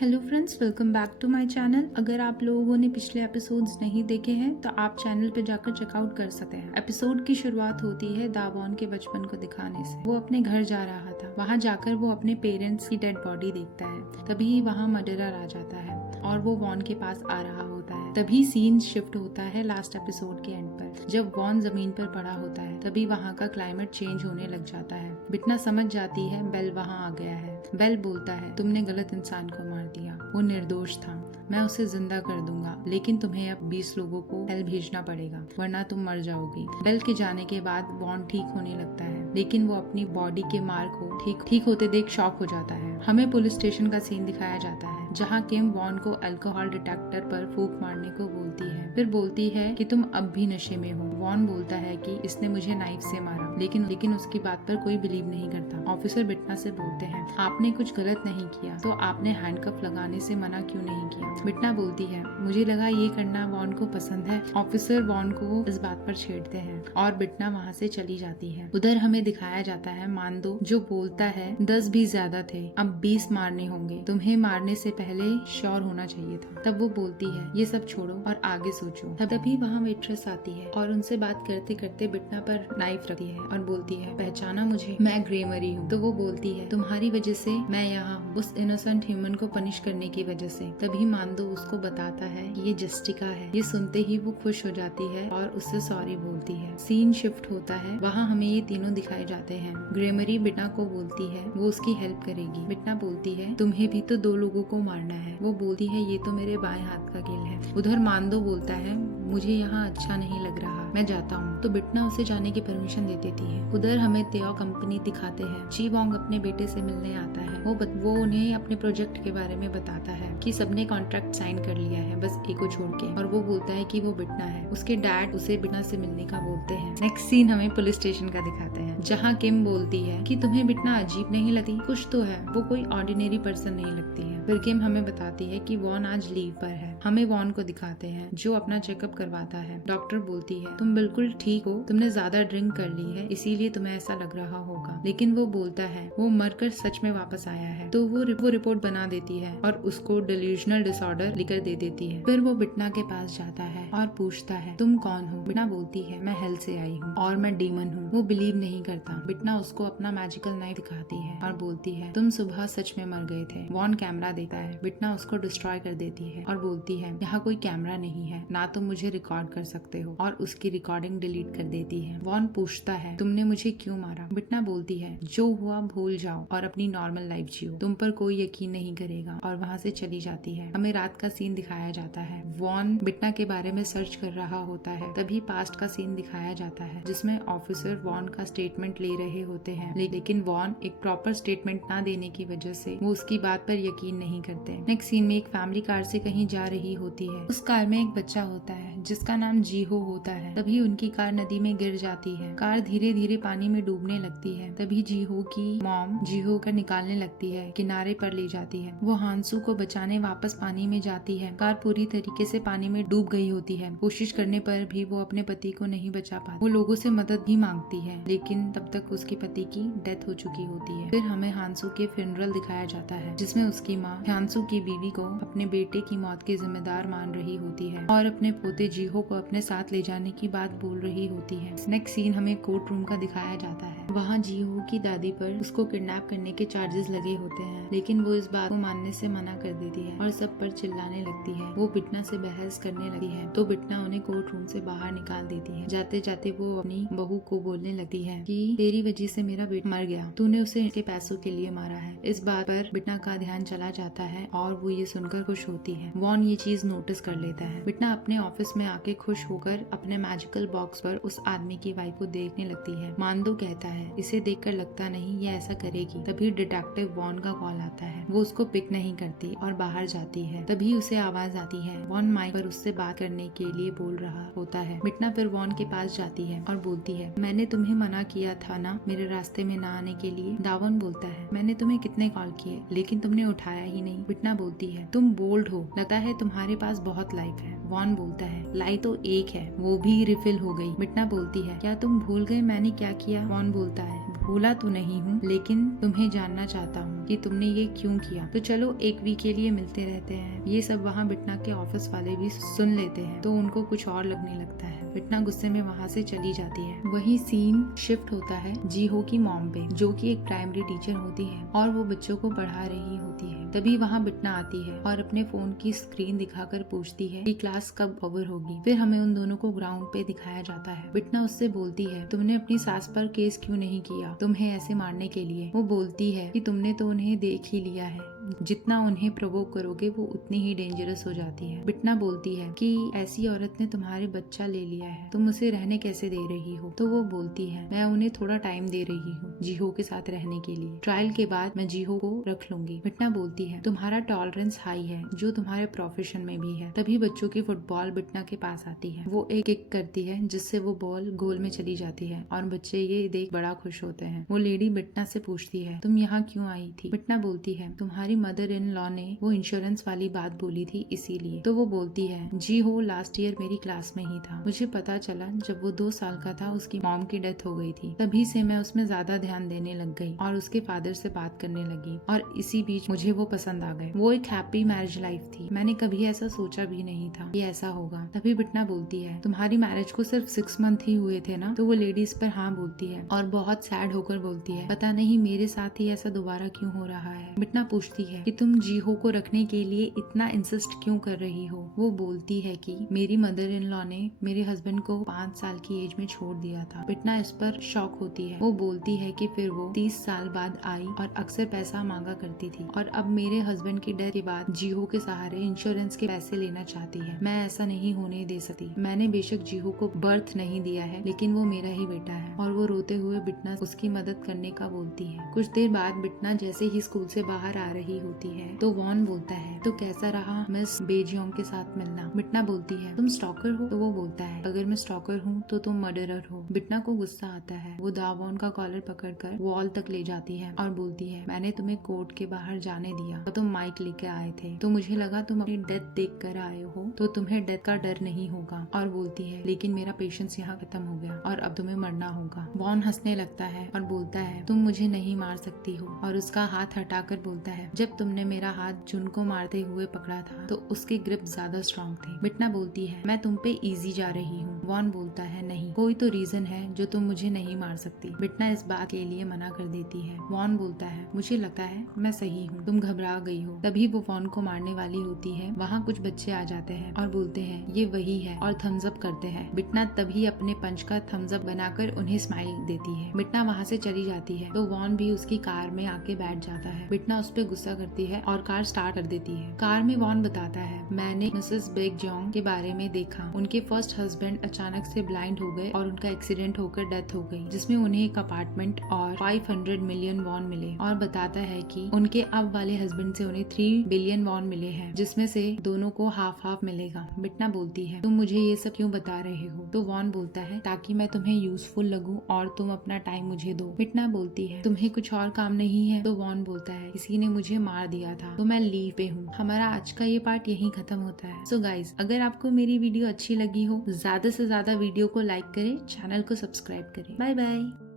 Hello friends, welcome back to my channel. अगर आप लोगों ने पिछले एपिसोड्स नहीं देखे हैं तो आप चैनल पे जाकर चेकआउट कर सकते हैं। एपिसोड की शुरुआत होती है दावॉन के बचपन को दिखाने से। वो अपने घर जा रहा था। वहाँ जाकर वो अपने पेरेंट्स की डेड बॉडी देखता है। तभी वहाँ मर्डरर आ जाता है और वो वॉन के पास आ रहा होता है। तभी सीन शिफ्ट होता है लास्ट एपिसोड के एंड पर। जब वॉन जमीन पर पड़ा होता है तभी वहाँ का क्लाइमेट चेंज होने लग जाता है। बिटना समझ जाती है बेल वहाँ आ गया है। बेल बोलता है, तुमने गलत इंसान को मार दिया, वो निर्दोष था, मैं उसे जिंदा कर दूंगा, लेकिन तुम्हें अब 20 लोगों को हेल भेजना पड़ेगा वरना तुम मर जाओगी। बेल के जाने के बाद वॉन ठीक होने लगता है, लेकिन वो अपनी बॉडी के मार्क को ठीक होते देख शॉक हो जाता है। हमें पुलिस स्टेशन का सीन दिखाया जाता है जहाँ किम वॉन को अल्कोहल डिटेक्टर पर फूंक मारने को बोलती है। फिर बोलती है कि तुम अब भी नशे में हो। वॉन बोलता है कि इसने मुझे नाइफ से मारा, लेकिन उसकी बात पर कोई बिलीव नहीं करता। ऑफिसर बिटना से बोलते हैं, आपने कुछ गलत नहीं किया तो आपने हैंडकफ लगाने से मना क्यों नहीं किया। बिटना बोलती है, मुझे लगा ये करना वॉन को पसंद है। ऑफिसर वॉन को इस बात पर छेड़ते हैं और बिटना वहाँ से चली जाती है। उधर हमें दिखाया जाता है मांदो जो बोलता है 10 भी ज्यादा थे, अब 20 मारने होंगे, तुम्हें मारने से पहले श्योर होना चाहिए था। तब वो बोलती है, ये सब छोड़ो और आगे सोचो। तभी वहाँ वेट्रेस आती है और उनसे बात करते करते बिटना पर नाइफ रखती है और बोलती है, पहचाना मुझे, मैं ग्रेमरी हूँ। तो वो बोलती है, तुम्हारी वजह से मैं यहाँ हूँ, उस इनोसेंट ह्यूमन को पनिश करने की वजह से। तभी मांदो उसको बताता है कि ये जस्टिका है। ये सुनते ही वो खुश हो जाती है और उससे सॉरी बोलती है। सीन शिफ्ट होता है, वहाँ हमें ये तीनों दिखाए जाते हैं। ग्रेमरी बिटना को बोलती है वो उसकी हेल्प करेगी। बिटना बोलती है, तुम्हें भी तो 2 लोगों को मारना है। वो बोलती है, ये तो मेरे बाएं हाथ का खेल है। उधर मांदो बोलता है, मुझे यहाँ अच्छा नहीं लग रहा, मैं जाता हूँ। तो बिटना उसे जाने की परमिशन दे देती है। उधर हमें तेओ कंपनी दिखाते हैं। ची वोंग अपने बेटे से मिलने आता है। वो उन्हें अपने प्रोजेक्ट के बारे में बताता है कि सबने कॉन्ट्रैक्ट साइन कर लिया है, बस एक को छोड़ के। और वो बोलता है कि वो बिटना है। उसके डैड उसे बिटना से मिलने का बोलते हैं। नेक्स्ट सीन हमें पुलिस स्टेशन का दिखाते हैं जहाँ किम बोलती है कि तुम्हें बिटना अजीब नहीं लगती, कुछ तो है, वो कोई ऑर्डिनरी पर्सन नहीं लगती है। फिर किम हमें बताती है कि वॉन आज लीव पर है। हमें वॉन को दिखाते हैं जो अपना चेकअप करवाता है। डॉक्टर बोलती है, तुम बिल्कुल ठीक हो, तुमने ज्यादा ड्रिंक कर ली है इसीलिए तुम्हें ऐसा लग रहा होगा। लेकिन वो बोलता है वो मरकर सच में वापस आया है। तो वो रिपोर्ट बना देती है और उसको डिल्यूजनल डिसऑर्डर लिखकर दे देती है। फिर वो बिटना के पास जाता है और पूछता है, तुम कौन हो। बिटना बोलती है, मैं हेल से आई हूँ और मैं डीमन हूँ। वो बिलीव नहीं करता। बिटना उसको अपना मैजिकल नाइफ दिखाती है और बोलती है, तुम सुबह सच में मर गए थे। वॉन कैमरा देता है। बिटना उसको डिस्ट्रॉय कर देती है और बोलती है, यहाँ कोई कैमरा नहीं है, ना तुम मुझे रिकॉर्ड कर सकते हो, और उसकी रिकॉर्डिंग डिलीट कर देती है। वॉन पूछता है, तुमने मुझे क्यों मारा। बिटना बोलती है, जो हुआ भूल जाओ और अपनी नॉर्मल लाइफ जियो, तुम पर कोई यकीन नहीं करेगा, और वहाँ से चली जाती है। हमें रात का सीन दिखाया जाता है। वॉन बिटना के बारे में सर्च कर रहा होता है। तभी पास्ट का सीन दिखाया जाता है जिसमें ऑफिसर वॉन का स्टेटमेंट ले रहे होते हैं, लेकिन वॉन एक प्रॉपर स्टेटमेंट ना देने की वजह से वो उसकी बात पर यकीन नहीं करते। नेक्स्ट सीन में एक फैमिली कार से कहीं जा रही होती है। उस कार में एक बच्चा होता है जिसका नाम जीहो होता है। तभी उनकी कार नदी में गिर जाती है। कार धीरे धीरे पानी में डूबने लगती है। तभी जीहो की मॉम जीहो को निकालने लगती है, किनारे पर ले जाती है। वो हांसू को बचाने वापस पानी में जाती है। कार पूरी तरीके से पानी में डूब गई होती है। कोशिश करने पर भी वो अपने पति को नहीं बचा पाती। वो लोगों से मदद भी मांगती है, लेकिन तब तक उसके पति की डेथ हो चुकी होती है। फिर हमें हांसू के फ्यूनरल दिखाया जाता है जिसमें उसकी माँ हांसू की बीवी को अपने बेटे की मौत की जिम्मेदार मान रही होती है और अपने पोते जीहो को अपने साथ ले जाने की बात बोल रही होती है। नेक्स्ट सीन हमें कोर्ट रूम का दिखाया जाता है। वहाँ जीहो की दादी पर उसको किडनैप करने के चार्जेस लगे होते हैं, लेकिन वो इस बात को मानने से मना कर देती है और सब पर चिल्लाने लगती है। वो बिटना से बहस करने लगी है तो बिटना उन्हें कोर्ट रूम से बाहर निकाल देती है। जाते जाते वो अपनी बहू को बोलने लगती है कि तेरी वजह से मेरा बेटा मर गया, तूने उसे इसके पैसों के लिए मारा है। इस बात पर बिटना का ध्यान चला जाता है और वो ये सुनकर खुश होती है। वॉन ये चीज नोटिस कर लेता है। बिटना अपने ऑफिस में आके खुश होकर अपने मैजिकल बॉक्स पर उस आदमी की वाइफ को देखने लगती है। मांदो कहता है, इसे देखकर लगता नहीं ये ऐसा करेगी। तभी डिटेक्टिव वॉन का कॉल आता है। वो उसको पिक नहीं करती और बाहर जाती है। तभी उसे आवाज आती है। वॉन माइक पर उससे बात करने के लिए बोल रहा होता है। बिटना फिर वॉन के पास जाती है और बोलती है, मैंने तुम्हें मना किया था ना मेरे रास्ते में ना आने के लिए। दावन बोलता है, मैंने तुम्हें कितने कॉल किए लेकिन तुमने उठाया ही नहीं। बिटना बोलती है, तुम बोल्ड हो, लगता है तुम्हारे पास बहुत लाइफ है। वॉन बोलता है, लाई तो एक है, वो भी रिफिल हो गई। बिटना बोलती है, क्या तुम भूल गए मैंने क्या किया। वॉन बोलता है, भूला तो नहीं हूँ, लेकिन तुम्हें जानना चाहता हूँ कि तुमने ये क्यों किया, तो चलो एक वीक के लिए मिलते रहते हैं। ये सब वहाँ बिटना के ऑफिस वाले भी सुन लेते हैं तो उनको कुछ और लगने लगता है। बिटना गुस्से में वहाँ से चली जाती है। वही सीन शिफ्ट होता है जीहो की मॉम पे, जो कि एक प्राइमरी टीचर होती है और वो बच्चों को पढ़ा रही होती है। तभी वहाँ बिटना आती है और अपने फोन की स्क्रीन दिखाकर पूछती है कि क्लास कब ओवर होगी। फिर हमें उन दोनों को ग्राउंड पे दिखाया जाता है। बिटना उससे बोलती है, तुमने अपनी सास पर केस क्यों नहीं किया, तुम्हें ऐसे मारने के लिए। वो बोलती है कि तुमने तो उन्हें देख ही लिया है, जितना उन्हें प्रोवोक करोगे वो उतनी ही डेंजरस हो जाती है। बिटना बोलती है कि ऐसी औरत ने तुम्हारे बच्चा ले लिया है, तुम उसे रहने कैसे दे रही हो। तो वो बोलती है, मैं उन्हें थोड़ा टाइम दे रही हूँ जीहो के साथ रहने के लिए, ट्रायल के बाद मैं जीहो को रख लूंगी। बिटना बोलती है, तुम्हारा टॉलरेंस हाई है जो तुम्हारे प्रोफेशन में भी है। तभी बच्चों की फुटबॉल बिटना के पास आती है। वो एक किक करती है जिससे वो बॉल गोल में चली जाती है और बच्चे ये देख बड़ा खुश होते हैं। वो लेडी बिटना से पूछती है, तुम यहाँ क्यों आई थी। बिटना बोलती है, तुम्हारी मदर इन लॉ ने वो इंश्योरेंस वाली बात बोली थी इसीलिए। तो वो बोलती है, जी हो लास्ट ईयर मेरी क्लास में ही था, मुझे पता चला जब वो 2 साल का था उसकी मॉम की डेथ हो गई थी, तभी से मैं उसमें ज्यादा ध्यान देने लग गई और उसके फादर से बात करने लगी और इसी बीच मुझे वो पसंद आ गए। वो एक हैप्पी मैरिज लाइफ थी, मैंने कभी ऐसा सोचा भी नहीं था कि ऐसा होगा। तभी बिटना बोलती है, तुम्हारी मैरिज को सिर्फ 6 मंथ ही हुए थे ना। तो वो लेडी इस पर हाँ बोलती है और बहुत सैड होकर बोलती है, पता नहीं मेरे साथ ही ऐसा दोबारा क्यों हो रहा है। बिटना पूछती है कि तुम जीहो को रखने के लिए इतना इंसिस्ट क्यों कर रही हो। वो बोलती है कि मेरी मदर इन लॉ ने मेरे हस्बैंड को 5 साल की एज में छोड़ दिया था। बिटना इस पर शॉक होती है। वो बोलती है कि फिर वो 30 साल बाद आई और अक्सर पैसा मांगा करती थी और अब मेरे हस्बैंड की डेथ के बाद जीहो के सहारे इंश्योरेंस के पैसे लेना चाहती है। मैं ऐसा नहीं होने दे सकती। मैंने बेशक जीहो को बर्थ नहीं दिया है लेकिन वो मेरा ही बेटा है। और वो रोते हुए बिटना उसकी मदद करने का बोलती है। कुछ देर बाद बिटना जैसे ही स्कूल से बाहर आ रही होती है तो वॉन बोलता है, तो कैसा रहा मिस बेजियोंग के साथ मिलना। बिटना बोलती है, तुम स्टॉकर हो। तो वो बोलता है, अगर मैं स्टॉकर हूँ तो तुम मर्डरर हो। बिटना को गुस्सा आता है। वो दावॉन का कॉलर पकड़कर वॉल तक ले जाती है और बोलती है, मैंने तुम्हें कोर्ट के बाहर जाने दिया तो तुम माइक लेके आए थे, तो मुझे लगा तुम अपनी डेथ देख कर आए हो तो तुम्हें डेथ का डर नहीं होगा। और बोलती है, लेकिन मेरा पेशेंस यहाँ खत्म हो गया और अब तुम्हें मरना होगा। वॉन हंसने लगता है और बोलता है, तुम मुझे नहीं मार सकती हो। और उसका हाथ हटाकर बोलता है, जब तुमने मेरा हाथ जुन को मारते हुए पकड़ा था तो उसके ग्रिप ज्यादा स्ट्रॉन्ग थे। बिटना बोलती है, मैं तुम पे इजी जा रही हूँ। वॉन बोलता है, नहीं, कोई तो रीजन है जो तुम मुझे नहीं मार सकती। बिटना इस बात के लिए मना कर देती है। वॉन बोलता है, मुझे लगता है मैं सही हूँ, तुम घबरा गई हो। तभी वो वॉन को मारने वाली होती है। वहाँ कुछ बच्चे आ जाते हैं और बोलते हैं, ये वही है, और थम्स अप करते हैं। बिटना तभी अपने पंच का थम्स अप बनाकर उन्हें स्माइल देती है। बिटना वहाँ से चली जाती है तो वॉन भी उसकी कार में आके बैठ जाता है। बिटना उस पर गुस्सा करती है और कार स्टार्ट कर देती है। कार में वॉन बताता है, मैंने मिसेस बेजियोंग के बारे में देखा, उनके फर्स्ट हस्बैंड अचानक से ब्लाइंड हो गए और उनका एक्सीडेंट होकर डेथ हो गई, जिसमें उन्हें एक अपार्टमेंट और 500 मिलियन वॉन मिले। और बताता है कि उनके अब वाले हस्बैंड से उन्हें 3 बिलियन वॉन मिले हैं, जिसमें से दोनों को हाफ हाफ मिलेगा। बिटना बोलती है, तुम मुझे ये सब क्यों बता रहे हो। तो वॉन बोलता है, ताकि मैं तुम्हें यूजफुल लगूं और तुम अपना टाइम मुझे दो। बिटना बोलती है, तुम्हें कुछ और काम नहीं है। तो वॉन बोलता है, किसी ने मुझे मार दिया था तो मैं लीव पे हूँ। हमारा आज का ये पार्ट यहीं खत्म होता है। सो गाइज, अगर आपको मेरी वीडियो अच्छी लगी हो, ज्यादा से ज्यादा वीडियो को लाइक करें, चैनल को सब्सक्राइब करें। Bye bye.